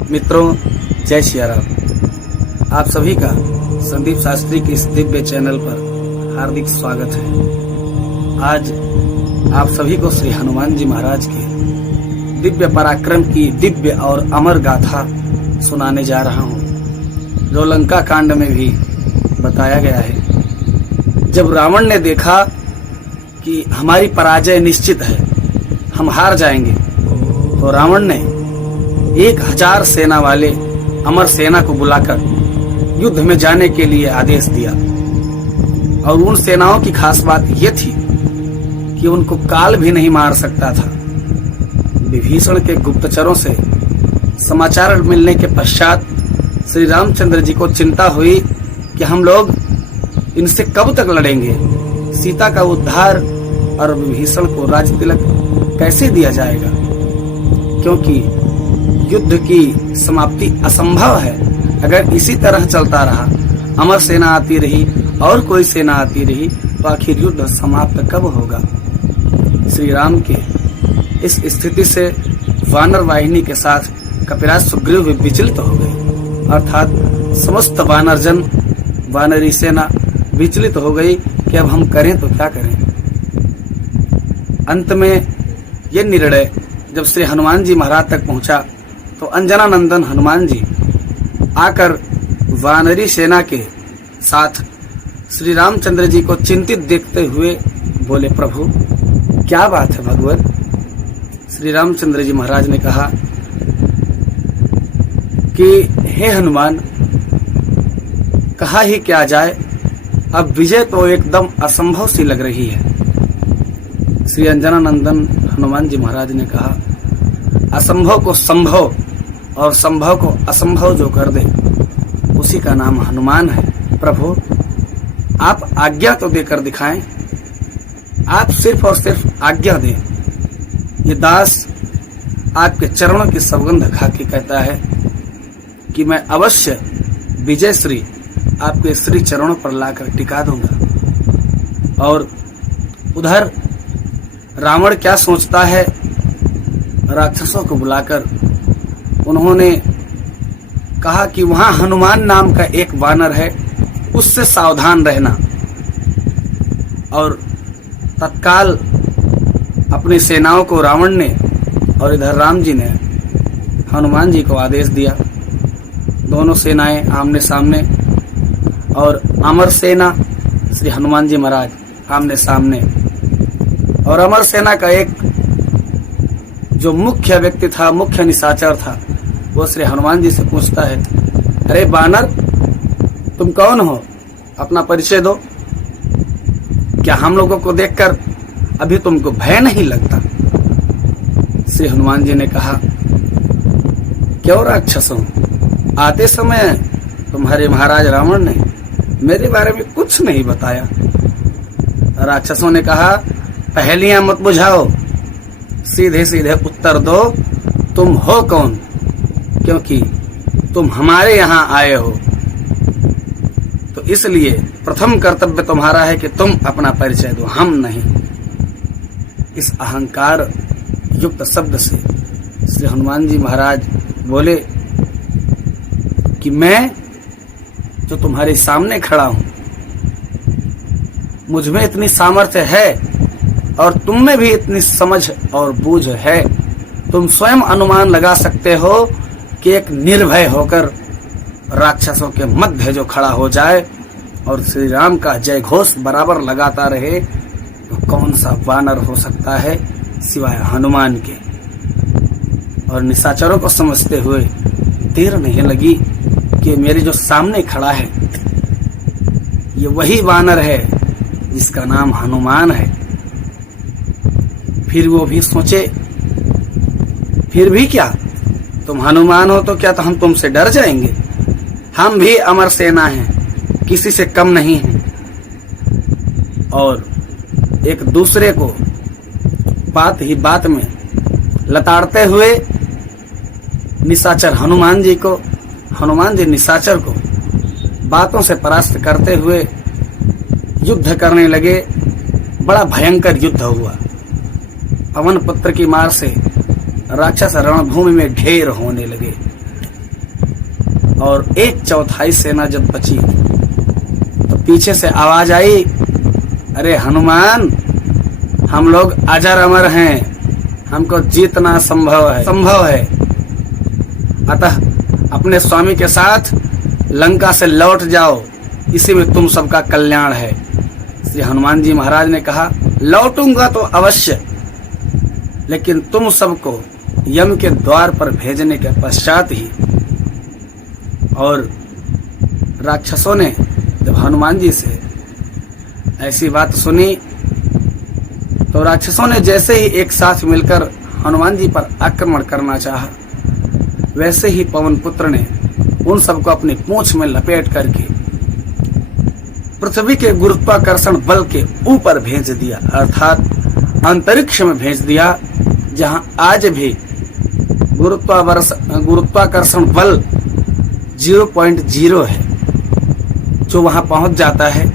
मित्रों, जय सिया राम। आप सभी का संदीप शास्त्री के इस दिव्य चैनल पर हार्दिक स्वागत है। आज आप सभी को श्री हनुमान जी महाराज के दिव्य पराक्रम की दिव्य और अमर गाथा सुनाने जा रहा हूँ, जो लंका कांड में भी बताया गया है। जब रावण ने देखा कि हमारी पराजय निश्चित है, हम हार जाएंगे, तो रावण ने 1000 सेना वाले अमर सेना को बुलाकर युद्ध में जाने के लिए आदेश दिया। और उन सेनाओं की खास बात यह थी कि उनको काल भी नहीं मार सकता था। विभीषण के गुप्तचरों से समाचार मिलने के पश्चात श्री रामचंद्र जी को चिंता हुई कि हम लोग इनसे कब तक लड़ेंगे, सीता का उद्धार और विभीषण को राज तिलक कैसे दिया जाएगा, क्योंकि युद्ध की समाप्ति असंभव है। अगर इसी तरह चलता रहा, अमर सेना आती रही और कोई सेना आती रही, तो आखिर युद्ध समाप्त कब होगा। श्री राम के इस स्थिति से वानर वाहिनी के साथ कपिराज सुग्रीव भी विचलित हो गए, अर्थात समस्त वानरजन, वानरी सेना विचलित हो गई कि अब हम करें तो क्या करें। अंत में यह निर्णय जब श्री हनुमान जी महाराज तक पहुंचा, तो अंजना नंदन हनुमान जी आकर वानरी सेना के साथ श्री रामचंद्र जी को चिंतित देखते हुए बोले, प्रभु क्या बात है भगवान। श्री रामचंद्र जी महाराज ने कहा कि हे हनुमान, कहा ही क्या जाए, अब विजय तो एकदम असंभव सी लग रही है। श्री अंजना नंदन हनुमान जी महाराज ने कहा, असंभव को संभव और संभव को असंभव जो कर दे, उसी का नाम हनुमान है। प्रभु आप आज्ञा तो देकर दिखाएं, आप सिर्फ और सिर्फ आज्ञा दें। ये दास आपके चरणों की सौगंध खा के कहता है कि मैं अवश्य विजय श्री आपके श्री चरणों पर लाकर टिका दूंगा। और उधर रावण क्या सोचता है, राक्षसों को बुलाकर उन्होंने कहा कि वहां हनुमान नाम का एक वानर है, उससे सावधान रहना। और तत्काल अपनी सेनाओं को रावण ने और इधर राम जी ने हनुमान जी को आदेश दिया। दोनों सेनाएं आमने सामने, और अमर सेना श्री हनुमान जी महाराज आमने सामने। और अमर सेना का एक जो मुख्य व्यक्ति था, मुख्य निशाचर था, वो श्री हनुमान जी से पूछता है, अरे बानर, तुम कौन हो, अपना परिचय दो। क्या हम लोगों को देखकर अभी तुमको भय नहीं लगता। श्री हनुमान जी ने कहा, क्यों राक्षसों, आते समय तुम्हारे महाराज रावण ने मेरे बारे में कुछ नहीं बताया। राक्षसों ने कहा, पहेलियां मत बुझाओ, सीधे सीधे उत्तर दो, तुम हो कौन, क्योंकि तुम हमारे यहाँ आए हो, तो इसलिए प्रथम कर्तव्य तुम्हारा है कि तुम अपना परिचय दो, हम नहीं। इस अहंकार युक्त शब्द से श्री हनुमान जी महाराज बोले कि मैं जो तुम्हारे सामने खड़ा हूं, मुझ में इतनी सामर्थ्य है और तुम में भी इतनी समझ और बूझ है, तुम स्वयं अनुमान लगा सकते हो कि एक निर्भय होकर राक्षसों के मध्य जो खड़ा हो जाए और श्री राम का जय घोष बराबर लगाता रहे, तो कौन सा वानर हो सकता है सिवाय हनुमान के। और निशाचरों को समझते हुए देर नहीं लगी कि मेरे जो सामने खड़ा है, ये वही वानर है जिसका नाम हनुमान है। फिर वो भी सोचे, फिर भी क्या, तुम हनुमान हो तो क्या तो हम तुमसे डर जाएंगे। हम भी अमर सेना हैं, किसी से कम नहीं हैं। और एक दूसरे को बात ही बात में लताड़ते हुए निशाचर हनुमान जी को, हनुमान जी निशाचर को बातों से परास्त करते हुए युद्ध करने लगे। बड़ा भयंकर युद्ध हुआ। पवन पुत्र की मार से राक्षस रणभूमि में ढेर होने लगे। और 1/4 सेना जब बची तो पीछे से आवाज आई, अरे हनुमान, हम लोग अजर अमर हैं, हमको जीतना संभव है। अतः अपने स्वामी के साथ लंका से लौट जाओ, इसी में तुम सबका कल्याण है। श्री हनुमान जी महाराज ने कहा, लौटूंगा तो अवश्य, लेकिन तुम सबको यम के द्वार पर भेजने के पश्चात ही। और राक्षसों ने जब हनुमान जी से ऐसी बात सुनी तो राक्षसों ने जैसे ही एक साथ मिलकर हनुमान जी पर आक्रमण करना चाहा, वैसे ही पवन पुत्र ने उन सबको अपनी पूंछ में लपेट करके पृथ्वी के गुरुत्वाकर्षण बल के ऊपर भेज दिया, अर्थात अंतरिक्ष में भेज दिया, जहां आज भी गुरुत्वाकर्षण बल 0.0 है। जो वहां पहुंच जाता है,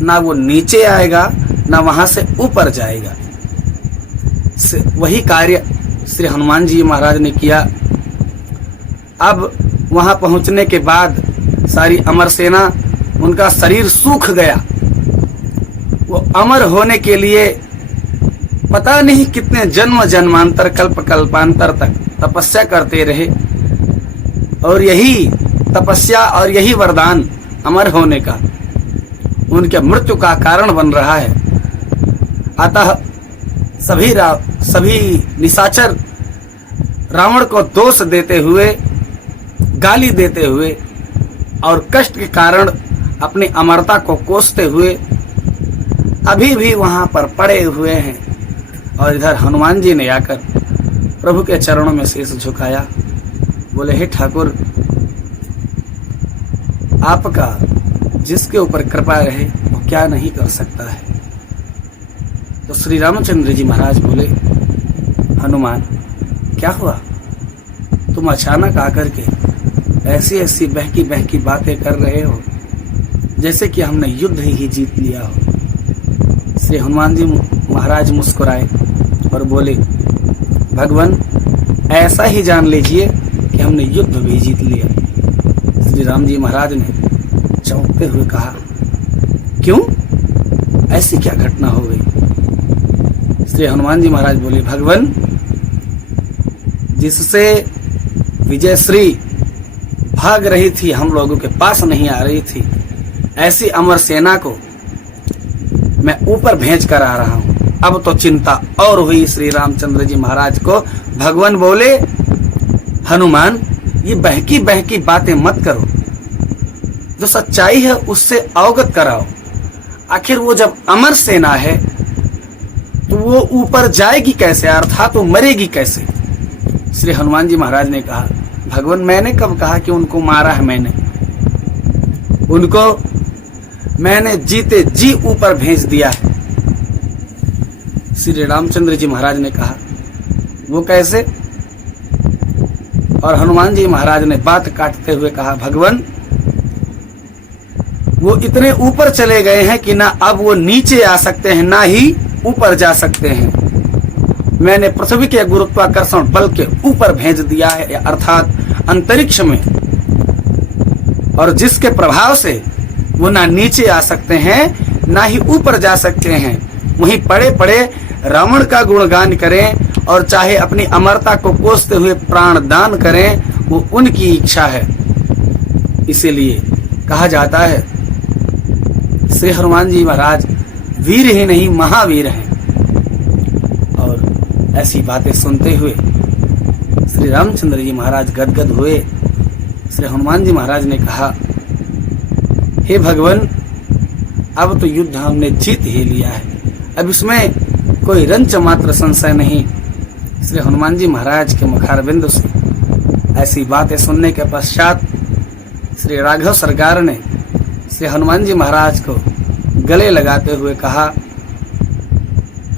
ना वो नीचे आएगा ना वहां से ऊपर जाएगा। वही कार्य श्री हनुमान जी महाराज ने किया। अब वहां पहुंचने के बाद सारी अमर सेना, उनका शरीर सूख गया। वो अमर होने के लिए पता नहीं कितने जन्म जन्मांतर कल्पांतर तक तपस्या करते रहे, और यही तपस्या और यही वरदान अमर होने का, उनके मृत्यु का कारण बन रहा है। अतः सभी निशाचर रावण को दोष देते हुए, गाली देते हुए और कष्ट के कारण अपनी अमरता को कोसते हुए अभी भी वहां पर पड़े हुए हैं। और इधर हनुमान जी ने आकर प्रभु के चरणों में शीश झुकाया, बोले, हे ठाकुर, आपका जिसके ऊपर कृपा रहे वो क्या नहीं कर सकता है। तो श्री रामचंद्र जी महाराज बोले, हनुमान, क्या हुआ? तुम अचानक आकर के ऐसी ऐसी बहकी बहकी बातें कर रहे हो जैसे कि हमने युद्ध ही जीत लिया हो। श्री हनुमान जी महाराज मुस्कुराए और बोले, भगवान, ऐसा ही जान लीजिए कि हमने युद्ध भी जीत लिया। श्री राम जी महाराज ने चौंकते हुए कहा, क्यों? ऐसी क्या घटना हो गई? श्री हनुमान जी महाराज बोले, भगवान, जिससे विजयश्री भाग रही थी, हम लोगों के पास नहीं आ रही थी, ऐसी अमर सेना को मैं ऊपर भेज कर आ रहा हूं। अब तो चिंता और हुई श्री रामचंद्र जी महाराज को। भगवान बोले, हनुमान, ये बहकी बहकी बातें मत करो, जो सच्चाई है उससे अवगत कराओ। आखिर वो जब अमर सेना है तो वो ऊपर जाएगी कैसे, अर्थात वो मरेगी कैसे? श्री हनुमान जी महाराज ने कहा, भगवान, मैंने कब कहा कि उनको मारा है? मैंने जीते जी ऊपर भेज दिया है। श्री रामचंद्र जी महाराज ने कहा, वो कैसे? और हनुमान जी महाराज ने बात काटते हुए कहा, भगवान, वो इतने ऊपर चले गए हैं कि ना अब वो नीचे आ सकते हैं ना ही ऊपर जा सकते हैं। मैंने पृथ्वी के गुरुत्वाकर्षण बल के ऊपर भेज दिया है, अर्थात अंतरिक्ष में, और जिसके प्रभाव से वो ना नीचे आ सकते हैं ना ही ऊपर जा सकते हैं। वहीं पड़े पड़े रावण का गुणगान करें और चाहे अपनी अमरता को कोसते हुए प्राण दान करें, वो उनकी इच्छा है। इसीलिए कहा जाता है, श्री हनुमान जी महाराज वीर ही नहीं महावीर हैं। और ऐसी बातें सुनते हुए श्री रामचंद्र जी महाराज गदगद हुए। श्री हनुमान जी महाराज ने कहा, हे भगवान, अब तो युद्ध हमने जीत ही लिया है, अब इसमें कोई रंच मात्र संशय नहीं। श्री हनुमान जी महाराज के मुखारबिंद से ऐसी बातें सुनने के पश्चात श्री राघव सरकार ने श्री हनुमान जी महाराज को गले लगाते हुए कहा,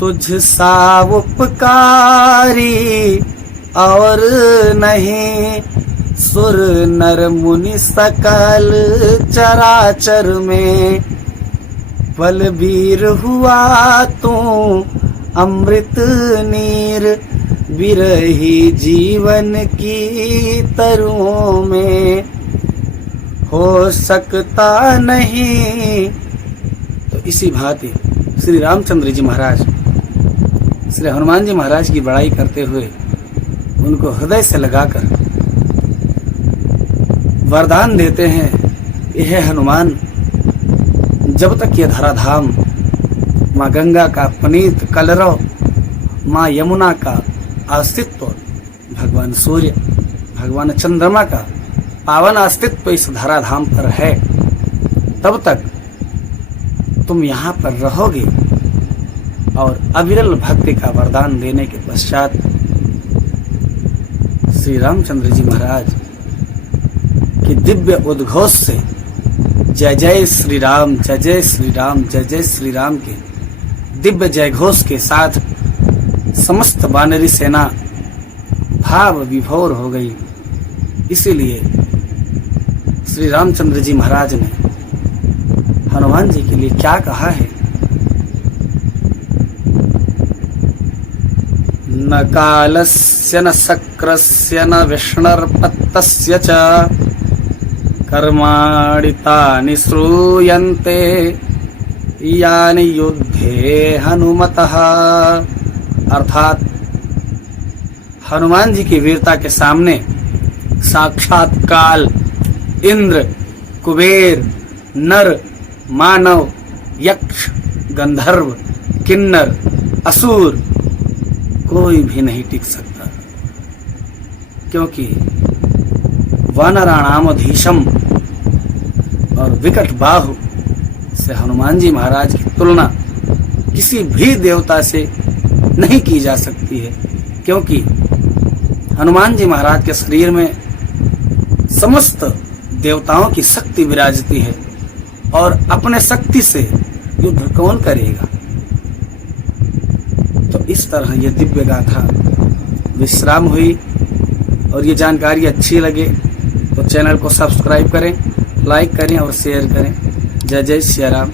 तुझ सा उपकारी और नहीं, सुर नर मुनि सकल चराचर में, बलबीर हुआ तू अमृत नीर, बिरही जीवन की तरुओं में। हो सकता नहीं। तो इसी भांति श्री रामचंद्र जी महाराज श्री हनुमान जी महाराज की बड़ाई करते हुए उनको हृदय से लगाकर वरदान देते हैं, यह हनुमान, जब तक ये धराधाम माँ गंगा का पुनीत कलरव, माँ यमुना का अस्तित्व, भगवान सूर्य, भगवान चंद्रमा का पावन अस्तित्व इस धराधाम पर है, तब तक तुम यहाँ पर रहोगे। और अविरल भक्ति का वरदान देने के पश्चात श्री रामचंद्र जी महाराज की दिव्य उद्घोष से जय जय श्री राम, जय जय श्री राम, जय जय श्री राम के दिव्य जय घोष के साथ समस्त वानरी सेना भाव विभोर हो गई। इसीलिए श्री रामचंद्र जी महाराज ने हनुमान जी के लिए क्या कहा है, न कालस्य न शक्रस्य न विष्णुर्पत्तस्य च कर्माणि तानि श्रूयन्ते यानि युद्धे हनुमतः। अर्थात हनुमान जी की वीरता के सामने साक्षात काल, इंद्र, कुबेर, नर, मानव, यक्ष, गंधर्व, किन्नर, असुर कोई भी नहीं टिक सकता, क्योंकि वानराणामधीशम और विकट बाहु से हनुमान जी महाराज की तुलना किसी भी देवता से नहीं की जा सकती है, क्योंकि हनुमान जी महाराज के शरीर में समस्त देवताओं की शक्ति विराजती है और अपने शक्ति से युद्ध कौन करेगा। तो इस तरह ये दिव्य गाथा विश्राम हुई। और ये जानकारी अच्छी लगे तो चैनल को सब्सक्राइब करें, लाइक करें और शेयर करें। जय जय श्री राम।